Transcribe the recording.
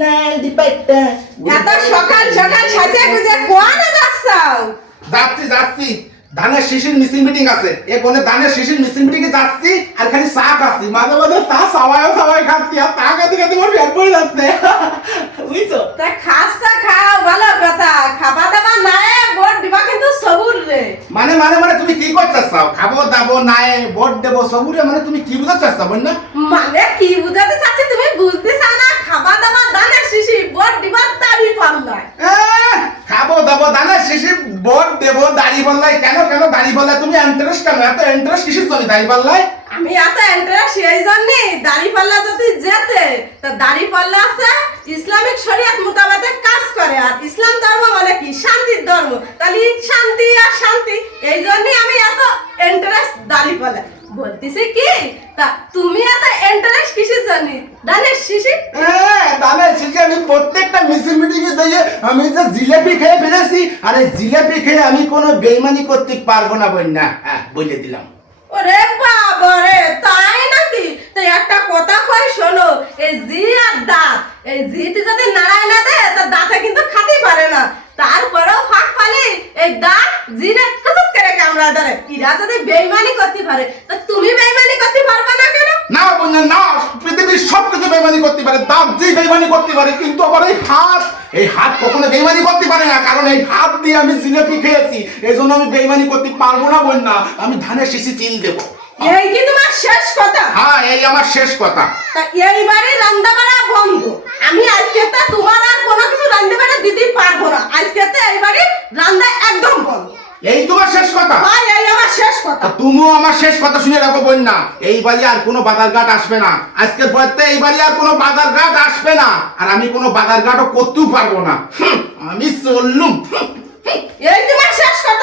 লাল দুপাট্টা। এত সকাল সকাল সাজে গুজে কোয়ানে যাচ্ছাও? যাচ্ছি ধানের শিশির মিসিং মিটিং আছে এ কোনে ধানের শিশির মিসিং মিটিং এ যাচ্ছি আর খালি চা খাচ্ছি মাঝে মাঝে চা সবাই খাচ্ছি আর চা খেতে খেতে আমার পেট পড়ে যাচ্ছে বুঝছো তা খাসা খাও ভালো কথা খাবা দাবা নাই ভোট দিবা কিন্তু সবুর রে মানে তুমি কি করতে চাও খাবো দাবো নাই ভোট দেবো সবুরে মানে তুমি কি বুঝাতে চাচ্ছ বোন না মানে কি বুঝাতে চাচ্ছি তুমি বুঝতে চাও না খাবা দাবা দানের শিশি ভোট দিবার দাবি পাল্লাই খাবো দাবো ধানের শিশির ভোট দেবো দাড়ি পাল্লাই কেন দাড়ি পাল্লাই তুমি ইন্টারেস্ট কেন এত ইন্টারেস্ট কিসের জন্য দাড়ি পাল্লাই আমি এত ইন্টারেস্ট সেই জন্যে দাড়ি পাল্লা যদি যেতে তা দাড়ি পাল্লা আছে ইসলামিক শরিয়ত মোতাবেক কাজ করে আর ইসলাম ধর্ম মানে কি শান্তির ধর্ম তাহলে শান্তি আর শান্তি এই জন্যই আমি এত ইন্টারেস্ট দাড়ি পাল্লা বলতেছি কি তা তুমি এত ইন্টারেস্ট কিসের জন্য দানের শিশি দানের শিশি আমি প্রত্যেকটা মিছিল মিটিং এ দিয়ে আমি যে জিলেপি খেয়ে ফেলেছি আর এই জিলেপি খেয়ে আমি কোনো বেইমানি করতে পারবো না বোন না বলে দিলাম ওরে বাবা রে তাই নাকি তো একটা কথা কই শোনো এই জি আর দাঁত এই জিতে যদি নাড়ায় না দেয় তা দাঁতে কিন্তু খাতে পারে না তারপরেও ফাঁক পালি এই দাঁত জিরে কসুত করে কামড়া ধরে ইরা যদি বেইমানি করতে পারে তা তুমি বেইমানি করতে পারবে না কেন না বোন না পৃথিবীর সব কিছু বেইমানি করতে পারে দাঁত যে বেইমানি করতে পারে কিন্তু আবার এই হাত কখনো বেইমানি করতে পারে না কারণ এই হাত দিয়ে আমি জিলেপি খেয়েছি এই জন্য আমি বেইমানি করতে পারবো না বোন না আমি ধানের শিশি চিল দেবো এই কি তোমার শেষ কথা হ্যাঁ এই আমার শেষ কথা তা এইবারে রান্না বাড়া বন্ধ আমি আজকে তা তোমার আর কোনো কিছু রান্না বাড়া দিতে পারবো না আজকে তো এইবারে রান্না একদম বন্ধ এই তোমার শেষ কথা ভাই এই আমার শেষ কথা তুমিও আমার শেষ কথা শুনে রাখো বোন না এইবারই আর কোনো বাজারঘাট আসবে না আজকের পর থেকে এইবারই আর কোনো বাজারঘাট আসবে না আর আমি কোনো বাজারঘাটও করতেও পারবো না আমি চললুম এই তোমার শেষ কথা